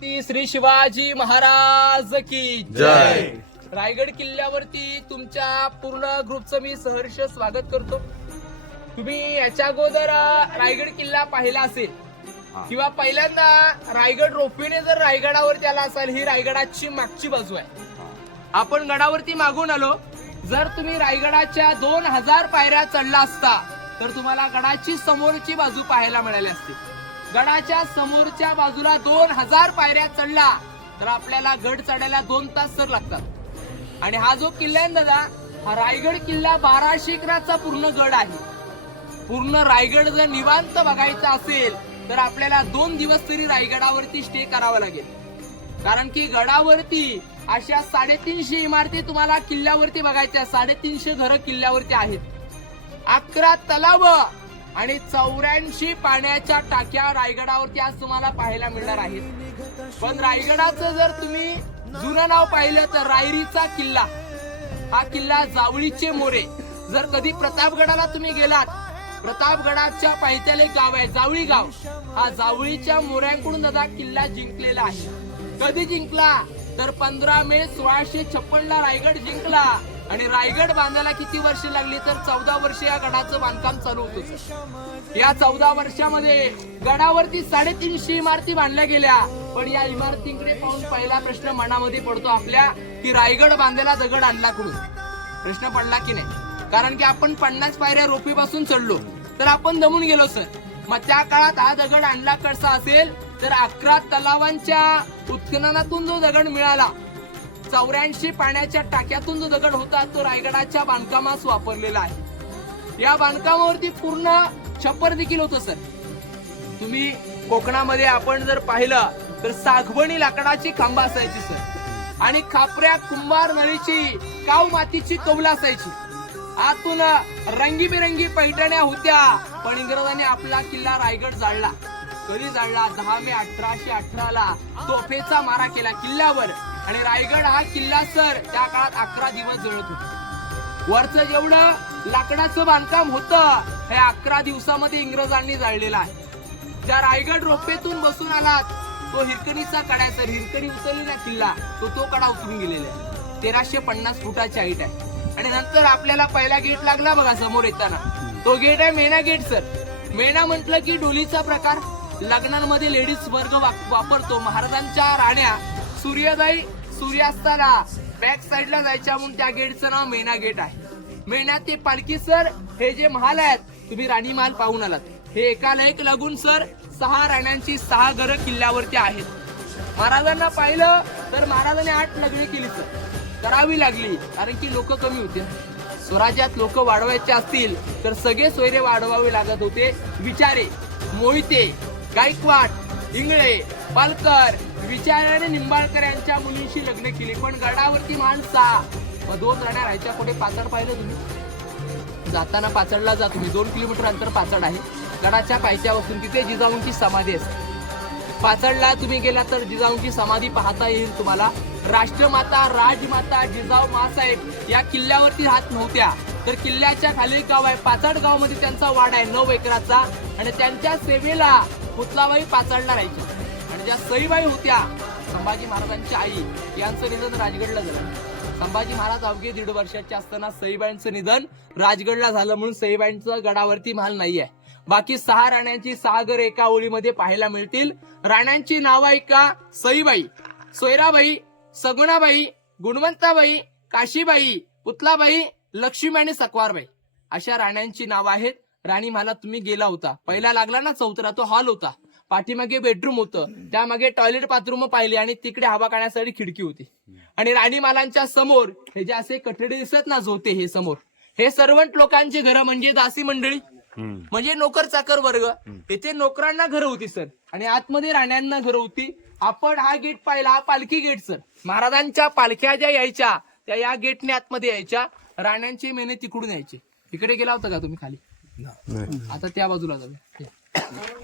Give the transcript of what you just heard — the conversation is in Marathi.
छत्रपती श्री शिवाजी महाराज की जय। रायगड किल्ल्यावरती तुमच्या पूर्ण ग्रुपचं मी सहर्ष स्वागत करतो। तुम्ही याच्या अगोदर रायगड किल्ला पाहिला असेल किंवा पहिल्यांदा रायगड रोपवेने जर रायगडावरती आला असाल, ही रायगडाची मागची बाजू आहे। आपण गडावरती मागून आलो। जर तुम्ही रायगडाच्या 2000 पायऱ्या चढला असता तर तुम्हाला गडाची समोरची बाजू पाहायला मिळाली असती। गडाच्या समोरच्या बाजूला 2000 पायऱ्या चढला तर आपल्याला गड चढायला 2 तास तर लागतात। आणि हा जो किल्ला आहे दादा, हा रायगड किल्ला 1200 एकराचा पूर्ण गड आहे। पूर्ण रायगड जर निवांत बघायचा असेल तर आपल्याला 2 दिवस तरी रायगडावरती स्टे करावा लागेल। कारण की गडावरती अशा 350 इमारती तुम्हाला किल्ल्यावरती बघायच्या, 350 घरं किल्ल्यावरती आहेत, 11 तलाव आणि 84 पाण्याच्या टाक्या रायगडावरती आज तुम्हाला पाहायला मिळणार आहेत। पण रायगडाचं जर तुम्ही जुनं नाव पाहिलं तर रायरीचा किल्ला, हा किल्ला जावळीचे मोरे। जर कधी प्रतापगडाला तुम्ही गेलात, प्रतापगडाच्या पायथ्याला एक गाव आहे जावळी गाव, हा जावळीच्या मोऱ्यांकडून दादा किल्ला जिंकलेला आहे। कधी जिंकला तर 15 मे 1656 ला रायगड जिंकला। आणि रायगड बांधायला किती वर्ष लागली तर 14 वर्ष या गडाचं बांधकाम चालू होतं। या 14 वर्षामध्ये गडावरती 350 इमारती बांधल्या गेल्या। पण या इमारतींकडे पाहून पहिला प्रश्न मनामध्ये पडतो आपल्या की रायगड बांधायला दगड आणला कुठून? प्रश्न पडला की नाही? कारण की आपण 50 पायऱ्या रोपीपासून चढलो तर आपण दमून गेलो सर। मग त्या काळात हा दगड आणला कसा असेल तर 11 तलावांच्या उत्खननातून जो दगड मिळाला, 84 पाण्याच्या टाक्यातून जो दगड होता तो रायगडाच्या बांधकामास वापरलेला आहे। या बांधकामावरती पूर्ण छप्पर देखील होतं सर। तुम्ही कोकणामध्ये आपण जर पाहिलं तर सागवणी लाकडाची खांब असायची सर, आणि खापऱ्या कुंभार नळीची काव मातीची कौल असायची। आतून रंगीबेरंगी पैठण्या होत्या। पण इंग्रजांनी आपला किल्ला रायगड जाळला। कधी जाळला? 10 मे 1818 ला तोफेचा मारा केला किल्ल्यावर, आणि रायगड हा किल्ला सर त्या काळात 11 दिवस जळत होता। वरचं जेवढं लाकडाचं बांधकाम होतं हे 11 दिवसामध्ये इंग्रजांनी जाळलेलं आहे। ज्या रायगड रोपेतून बसून आलात तो हिरकणीचा कडा आहे सर, हिरकणी उचलली ना किल्ला तो कडा उचलून गेलेला आहे। 1350 फुटाची हाईट आहे। आणि नंतर आपल्याला पहिला गेट लागला बघा समोर येताना, तो गेट आहे मेणा गेट सर। मेणा म्हटलं की डोलीचा प्रकार, लग्नांमध्ये लेडीज वर्ग वापरतो। महाराजांच्या राण्या सूर्योदय सूर्यास्ताला बॅक साईडला जायच्या म्हणून त्या गेटचं नाव मेणा गेट आहे। मेणा ते पालखी सर, हे जे महाल आहेत तुम्ही राणी महाल पाहून आलात, हे एकाला एक लागून सर 6 राण्यांची 6 घरं किल्ल्यावरती आहेत। महाराजांना पाहिलं तर महाराजांनी 8 लग्ने केली सर, करावी लागली कारण की लोक कमी होते। स्वराज्यात लोक वाढवायचे असतील तर सगळे सोयरे वाढवावे लागत होते। विचारे, मोहिते, गायकवाड, इंगळे, पालकर, विचारे आणि निंबाळकर यांच्या मुलींशी लग्न केली। पण गडावरती माणसा 2 राण्या राहायच्या। कुठे? पाचड पाहिलं तुम्ही? जाताना पाचडला जा तुम्ही, 2 किलोमीटर अंतर पाचड आहे। गडाच्या पायथ्यापासून तिथे जिजाऊंची समाधी असते। पाचडला तुम्ही गेला तर जिजाऊंची समाधी पाहता येईल तुम्हाला। राष्ट्रमाता राजमाता जिजाऊ मासाहेब या किल्ल्यावरती राहत नव्हत्या, तर किल्ल्याच्या खाली गाव आहे पाचड, गाव मध्ये त्यांचा वाडा आहे 9 एकराचा। आणि त्यांच्या सेवेला पुतलाबाई पाचडला राहायची। आणि ज्या सईबाई होत्या संभाजी महाराजांची आई, यांचं निधन राजगडला झालं। संभाजी महाराज अवघे 1.5 वर्षाचे असताना सईबाईंचं निधन राजगडला झालं, म्हणून सईबाईंचं गडावरती महाल नाहीये। बाकी 6 राण्यांची 6 घर एका ओळीमध्ये पाहायला मिळतील। राण्यांची नाव ऐका: सईबाई, सोयराबाई, सगुणाबाई, गुणवंताबाई, काशीबाई, पुतलाबाई, लक्ष्मी आणि सकवारबाई, अशा राण्यांची नाव आहेत। राणी महालात तुम्ही गेला होता, पहिला लागला ना चौथरा, तो हॉल होता, पाठीमागे बेडरूम होतं, त्यामागे टॉयलेट बाथरूम पाहिले, आणि तिकडे हवा काढण्यासाठी खिडकी होती। आणि राणी महालांच्या समोर हे जे असे कठडे दिसत ना झोते, हे समोर हे सर्वंट लोकांची घरं म्हणजे दासी मंडळी, म्हणजे नोकर चाकर वर्ग, इथे नोकरांना घरं होती सर, आणि आतमध्ये राण्यांना घरं होती। आपण हा गेट पाहिला, हा पालखी गेट सर। महाराजांच्या पालख्या ज्या यायच्या त्या या गेटने आतमध्ये यायच्या, राण्यांची मेने तिकडून यायचे। इकडे गेला होता का तुम्ही खाली? आता त्या बाजूला जाऊ।